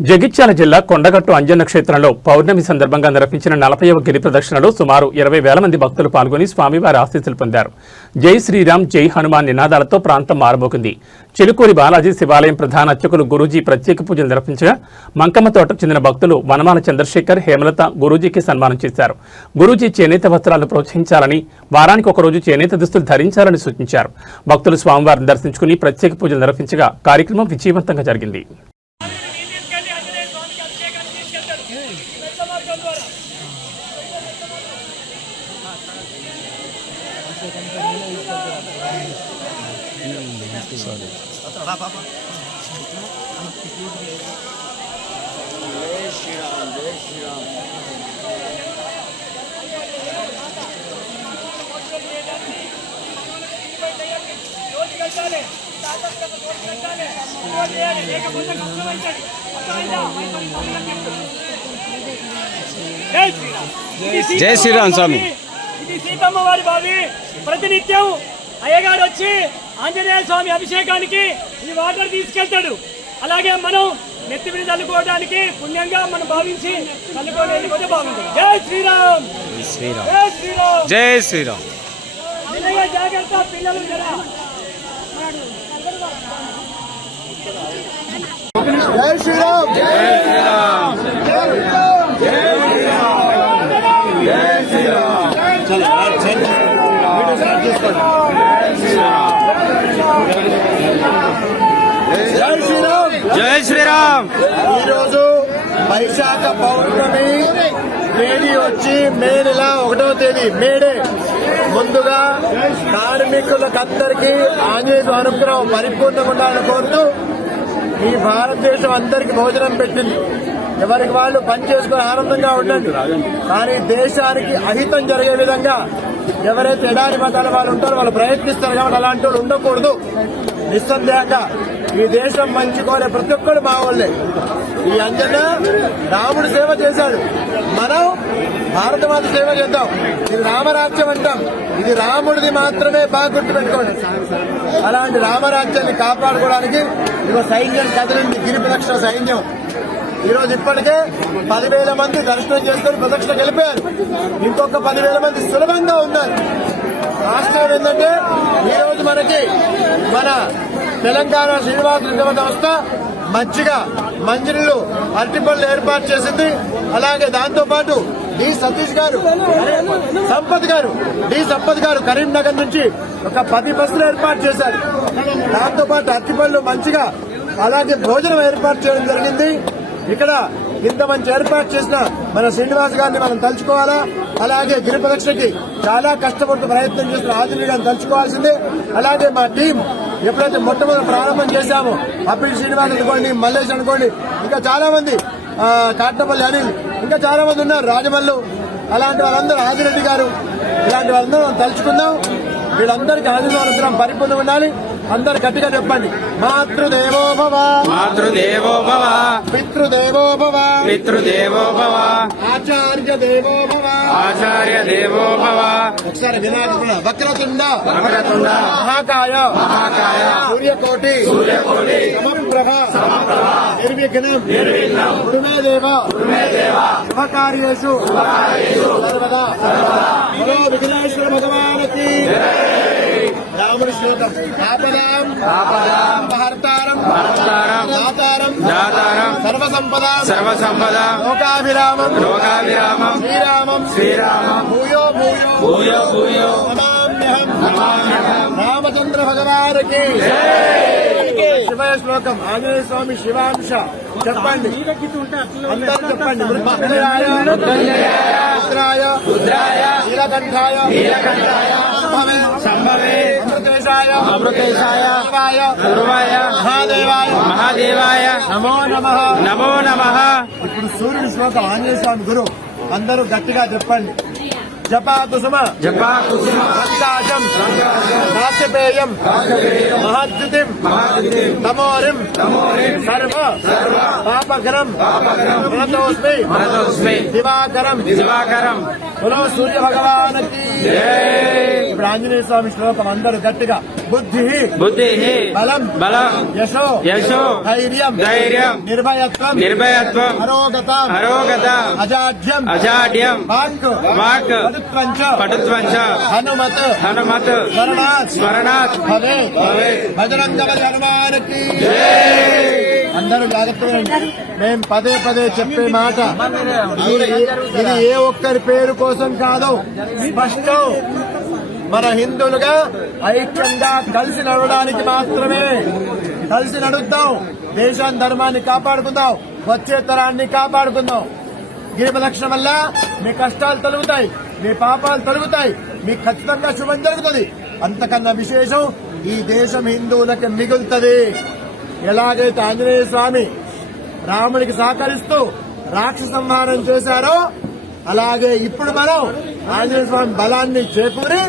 జగిత్యాల జిల్లా కొండగట్టు అంజన్న క్షేత్రంలో పౌర్ణమి సందర్భంగా నిర్వహించిన 40వ గిరి ప్రదక్షిణలో సుమారు 20,000 మంది భక్తులు పాల్గొని స్వామివారి ఆశీస్సులు పొందారు. జై శ్రీరామ్ జై హనుమాన్ నినాదాలతో ప్రాంతం మారుమోగింది. చిలుకూరి బాలాజీ శివాలయం ప్రధాన అర్చకులు గురూజీ ప్రత్యేక పూజలు నిర్వహించగా మంకమ్మ తోటకు చెందిన భక్తులు వనమాల చంద్రశేఖర్, హేమలత గురూజీకి సన్మానం చేశారు. గురూజీ చేనేత వస్త్రాలను ప్రోత్సహించాలని, వారానికి ఒకరోజు చేనేత దుస్తులు ధరించాలని సూచించారు. భక్తులు స్వామివారిని దర్శించుకుని ప్రత్యేక పూజలు నిర్వహించగా కార్యక్రమం విజయవంతంగా జరిగింది. జై శ్రీరామ్ స్వామి. ఇది సీతమ్మ వారి బావి. ప్రతినిత్యం అయ్యగారు వచ్చి ఆంజనేయ స్వామి అభిషేకానికి ఈ వాటర్ తీసుకెళ్తాడు. అలాగే మనం నెత్తి మీద చల్లుకోవడానికి పుణ్యంగా మనం భావించి చల్లుకొని వెళ్ళిపోతే బాగుంటుంది. జై శ్రీరామ్, జై శ్రీరామ్, జై శ్రీరామ్. జాగ్రత్త పిల్లలు. జై శ్రీరామ్, జై శ్రీరామ్, జై శ్రీరామ్, జై శ్రీరామ్. జై శ్రీరామ్. ఈరోజు వైశాఖ పౌర్ణమి తేదీ వచ్చి మే నెల 1వ తేదీ మేడే. ముందుగా కార్మికులకందరికీ ఆంజనేయ అనుగ్రహం పరిపూర్ణంగా ఉండాలని కోరుతూ ఈ భారతదేశం అందరికీ భోజనం పెట్టింది. ఎవరికి వాళ్ళు పని చేసుకుని ఆనందంగా ఉండండి. కానీ దేశానికి అహితం జరిగే విధంగా ఎవరైతే ఎడారి మతాల వాళ్ళు ఉంటారో వాళ్ళు ప్రయత్నిస్తారు. కాబట్టి అలాంటి వాళ్ళు ఉండకూడదు. నిస్సందేహంగా ఈ దేశం మంచి కోరే ప్రతి ఒక్కరు మా వాళ్ళే. ఈ అంజన రాముడు సేవ చేశాడు, మనం భారతమాత సేవ చేద్దాం. ఇది రామరాజ్యం అంటాం, ఇది రాముడిది మాత్రమే. బాగా గుర్తుపెట్టుకోండి. అలాంటి రామరాజ్యాన్ని కాపాడుకోవడానికి ఇదిగో సైన్యం కదిలింది. గిరి ప్రదక్షిణ సైన్యం ఈరోజు ఇప్పటికే 10,000 మంది దర్శనం చేసుకుని ప్రదక్షిణకు వెళ్ళిపోయారు. ఇంకొక 10,000 మంది సులభంగా ఉన్నారు. ఆశ్చర్యం ఏంటంటే ఈరోజు మనకి మన తెలంగాణ శ్రీనివాస నిగమ సంస్థ మజ్జిగ, మంచినీళ్లు, అరటిపళ్ళు ఏర్పాటు చేసింది. అలాగే దాంతో పాటు డి సంపత్ గారు కరీంనగర్ నుంచి ఒక 10 బస్సులు ఏర్పాటు చేశారు. దాంతో పాటు అరటిపళ్ళు, మంచిగా అలాగే భోజనం ఏర్పాటు చేయడం జరిగింది. ఇక్కడ ఇంత మంచి ఏర్పాటు చేసిన మన శ్రీనివాస్ గారిని మనం తలుచుకోవాలా. అలాగే గిరి ప్రదక్షిణకి చాలా కష్టపడుతూ ప్రయత్నం చేస్తున్న ఆంజనేయ గారిని తలుచుకోవాల్సిందే. అలాగే మా టీం ఎప్పుడైతే మొట్టమొదటి ప్రారంభం చేశామో అప్పిడి శ్రీనివాస్ అనుకోండి, మల్లేష్ అనుకోండి, ఇంకా చాలా మంది, కాట్నపల్లి అనిల్, ఇంకా చాలా మంది ఉన్నారు, రాజమల్లు, అలాంటి వాళ్ళందరూ, ఆదిరెడ్డి గారు, ఇలాంటి వాళ్ళందరూ మనం తలుచుకుందాం. వీళ్ళందరికీ ఆశీర్వాదం పరిపూర్ణం ఉండాలి. అందరు గట్టిగా చెప్పండి. మాతృదేవో భవ, మాతృదేవో భవ, పితృదేవో భవ, పితృదేవో భవ, ఆచార్య దేవో భవ, ఆచార్య దేవో భవ. ఒకసారి వినాయకుడు. వక్రతుండ, వక్రతుండ, మహాకాయ, మహాకాయ, సూర్యకోటి, సూర్యకోటి, సమప్రభ, నిర్విఘ్నం, కురుమే దేవ, శుభకార్యేషు సర్వదా. హలో విఘ్నేశ్వర భగవానికి. రాముడి శ్లోకం. ఆపదాం అపహర్తారం దాతారం సర్వసంపద లోకాభిరామం శ్రీరామం భూయో నమామ్యహం. రామచంద్ర భగవానికి శివయ శ్లోకం. ఆంజనేయ స్వామి శివాంశ చెప్పండి, అందరూ చెప్పండి. మృత్యుంజయాయ రుద్రాయ నీలకంఠాయ సంభవే అమృతేశాయ ధ్రువాయ మహాదేవాయ నమో నమః. ఇప్పుడు సూర్యుడి శ్లోకం ఆంజనేయ స్వామి గురు. అందరూ గట్టిగా చెప్పండి. జపా కుసుమ సంకాశం నాస్యపేయం మహాద్యుతిం తమోరిం సర్వ పాపకరం మనతోస్మి దివాకరం బలో సూర్య భగవానికి ఇప్పుడు ఆంజనేయ స్వామి శ్లోకం అందరూ గట్టిగా బుద్ధి బుద్ధి బలం బలం యశో యశో ధైర్యం ధైర్యం నిర్భయత్వం నిర్భయత్వం అరోగత అరోగత అజాడ్యం అజాడ్యం వాక్ వాక్ పటుత్వంచ పటుత్వంచ హనుమత్ హనుమత్ స్మరణాత్ స్మరణాత్ భవే బజరంగబలి హనుమానికి అందరూ జాగ్రత్తగా ఉండండి. మేం పదే పదే చెప్పే మాట ఇది ఏ ఒక్కరి పేరు కోసం కాదు, స్పష్టం మన హిందువులుగా ఐక్యంగా కలిసి నడవడానికి మాత్రమే. కలిసి నడుద్దాం, దేశాన్ని ధర్మాన్ని కాపాడుకుందాం, వచ్చే తరాన్ని కాపాడుకుందాం. గిరి ప్రదక్షిణ వల్ల మీ కష్టాలు తొలగుతాయి, మీ పాపాలు తొలగుతాయి, మీకు ఖచ్చితంగా శుభం జరుగుతుంది. అంతకన్నా విశేషం ఈ దేశం హిందువులకు మిగులుతుంది. ఎలాగైతే ఆంజనేయ స్వామి రాముడికి సహకరిస్తూ రాక్షస సంహారం చేశారో అలాగే ఇప్పుడు మనం ఆంజనేయ స్వామి బలాన్ని చేకూరి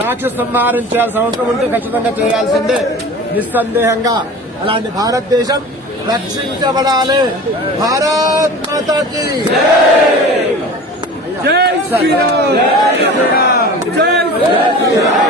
రాక్షస సంహారం చేయాల్సిన అవసరం ఉంటే ఖచ్చితంగా చేయాల్సిందే నిస్సందేహంగా. అలాంటి భారతదేశం రక్షించబడాలి. భారత్ మాతాకి జై శ్రీరామ్ జై శ్రీరామ్ జై శ్రీరామ్.